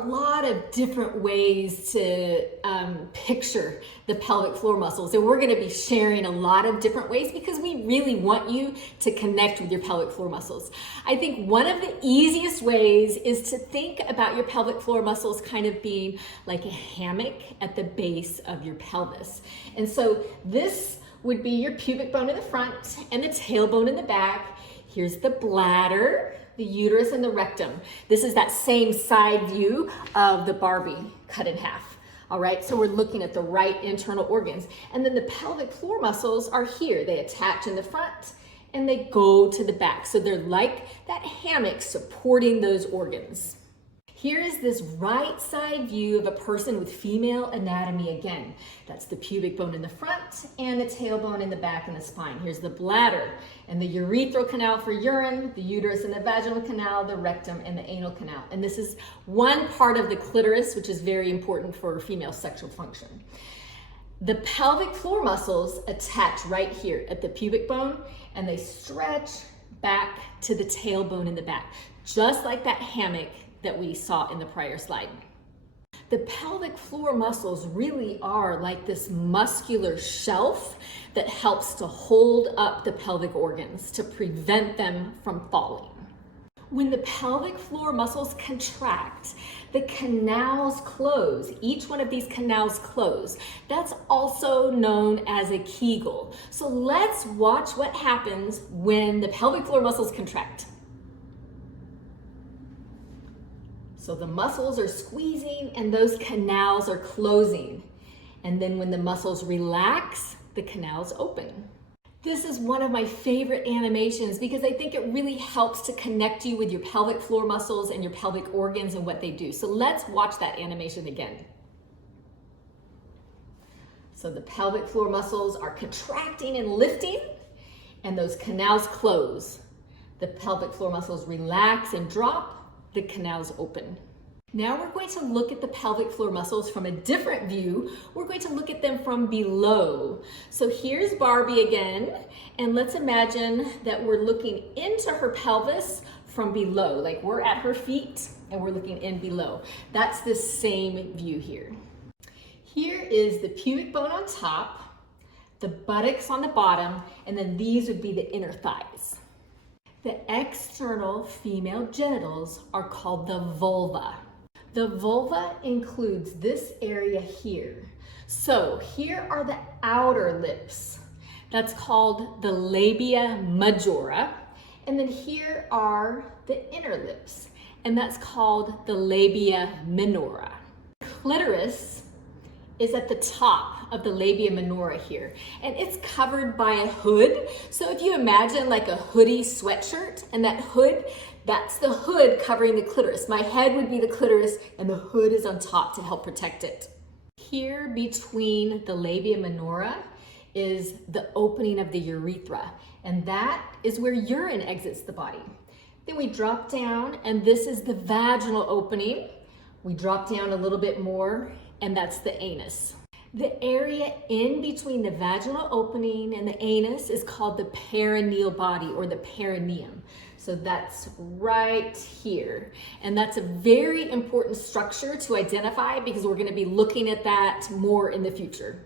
A lot of different ways to picture the pelvic floor muscles, and we're going to be sharing a lot of different ways because we really want you to connect with your pelvic floor muscles. I think one of the easiest ways is to think about your pelvic floor muscles kind of being like a hammock at the base of your pelvis. And so this would be your pubic bone in the front and the tailbone in the back. Here's the bladder, the uterus, and the rectum. This is that same side view of the Barbie cut in half. All right, so we're looking at the right internal organs. And then the pelvic floor muscles are here. They attach in the front and they go to the back. So they're like that hammock supporting those organs. Here is this right side view of a person with female anatomy again. That's the pubic bone in the front and the tailbone in the back and the spine. Here's the bladder and the urethral canal for urine, the uterus and the vaginal canal, the rectum and the anal canal. And this is one part of the clitoris, which is very important for female sexual function. The pelvic floor muscles attach right here at the pubic bone and they stretch back to the tailbone in the back, just like that hammock that we saw in the prior slide. The pelvic floor muscles really are like this muscular shelf that helps to hold up the pelvic organs to prevent them from falling. When the pelvic floor muscles contract, the canals close. Each one of these canals close. That's also known as a Kegel. So let's watch what happens when the pelvic floor muscles contract. So the muscles are squeezing and those canals are closing. And then when the muscles relax, the canals open. This is one of my favorite animations because I think it really helps to connect you with your pelvic floor muscles and your pelvic organs and what they do. So let's watch that animation again. So the pelvic floor muscles are contracting and lifting and those canals close. The pelvic floor muscles relax and drop. The canals open. Now we're going to look at the pelvic floor muscles from a different view. We're going to look at them from below. So here's Barbie again, and let's imagine that we're looking into her pelvis from below, like we're at her feet and we're looking in below. That's the same view here. Here is the pubic bone on top, the buttocks on the bottom, and then these would be the inner thighs. The external female genitals are called the vulva. The vulva includes this area here. So here are the outer lips. That's called the labia majora. And then here are the inner lips. And that's called the labia minora. Clitoris is at the top of the labia minora here, and it's covered by a hood. So if you imagine like a hoodie sweatshirt, and that hood, that's the hood covering the clitoris. My head would be the clitoris and the hood is on top to help protect it. Here between the labia minora is the opening of the urethra, and that is where urine exits the body. Then we drop down and this is the vaginal opening. We drop down a little bit more and that's the anus. The area in between the vaginal opening and the anus is called the perineal body or the perineum. So that's right here. And that's a very important structure to identify because we're going to be looking at that more in the future.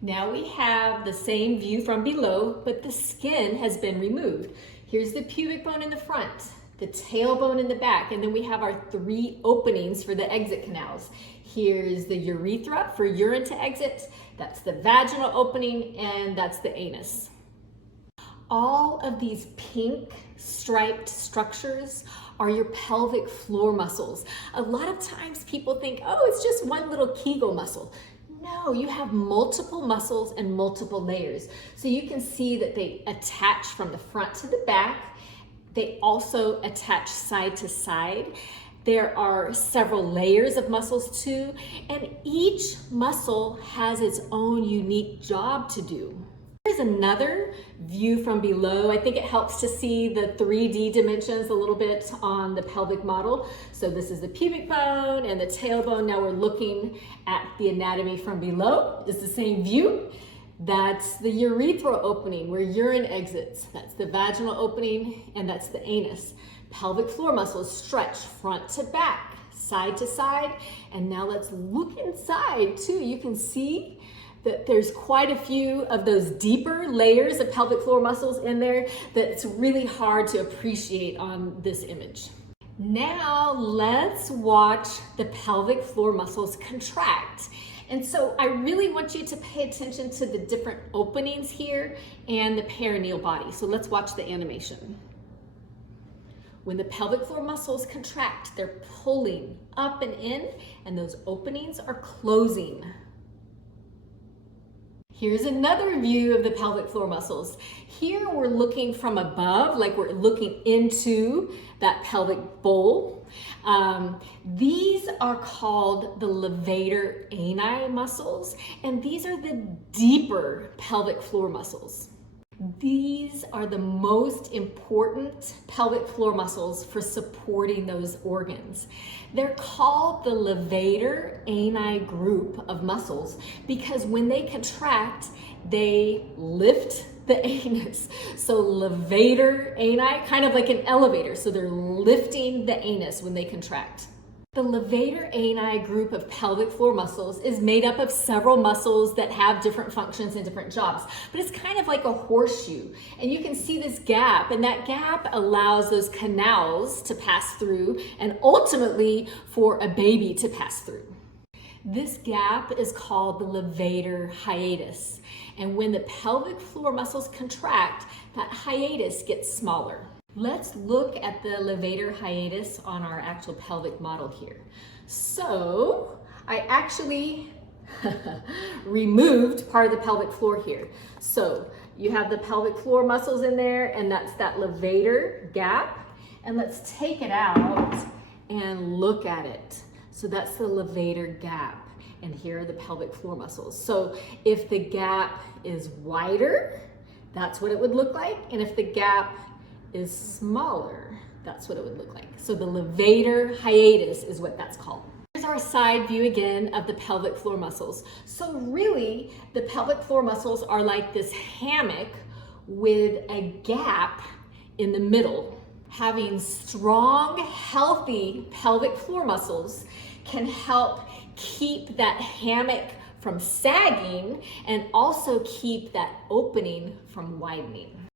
Now we have the same view from below, but the skin has been removed. Here's the pubic bone in the front, the tailbone in the back, and then we have our three openings for the exit canals. Here's the urethra for urine to exit, that's the vaginal opening, and that's the anus. All of these pink striped structures are your pelvic floor muscles. A lot of times people think, oh, it's just one little Kegel muscle. No, you have multiple muscles and multiple layers. So you can see that they attach from the front to the back. They also attach side to side. There are several layers of muscles too, and each muscle has its own unique job to do. Here's another view from below. I think it helps to see the 3D dimensions a little bit on the pelvic model. So this is the pubic bone and the tailbone. Now we're looking at the anatomy from below. It's the same view. That's the urethral opening where urine exits. That's the vaginal opening, and that's the anus. Pelvic floor muscles stretch front to back, side to side. And now let's look inside too. You can see that there's quite a few of those deeper layers of pelvic floor muscles in there that's really hard to appreciate on this image. Now let's watch the pelvic floor muscles contract. And so I really want you to pay attention to the different openings here and the perineal body. So let's watch the animation. When the pelvic floor muscles contract, they're pulling up and in, and those openings are closing. Here's another view of the pelvic floor muscles. Here we're looking from above, like we're looking into that pelvic bowl. These are called the levator ani muscles, and these are the deeper pelvic floor muscles. These are the most important pelvic floor muscles for supporting those organs. They're called the levator ani group of muscles because when they contract, they lift the anus. So levator ani, kind of like an elevator. So they're lifting the anus when they contract. The levator ani group of pelvic floor muscles is made up of several muscles that have different functions and different jobs, but it's kind of like a horseshoe. And you can see this gap, and that gap allows those canals to pass through and ultimately for a baby to pass through. This gap is called the levator hiatus. And when the pelvic floor muscles contract, that hiatus gets smaller. Let's look at the levator hiatus on our actual pelvic model here. So I actually removed part of the pelvic floor here. So you have the pelvic floor muscles in there, and that's that levator gap. And let's take it out and look at it. So that's the levator gap, and here are the pelvic floor muscles. So if the gap is wider, that's what it would look like. And if the gap is smaller, that's what it would look like. So the levator hiatus is what that's called. Here's our side view again of the pelvic floor muscles. So really, the pelvic floor muscles are like this hammock with a gap in the middle. Having strong, healthy pelvic floor muscles can help keep that hammock from sagging and also keep that opening from widening.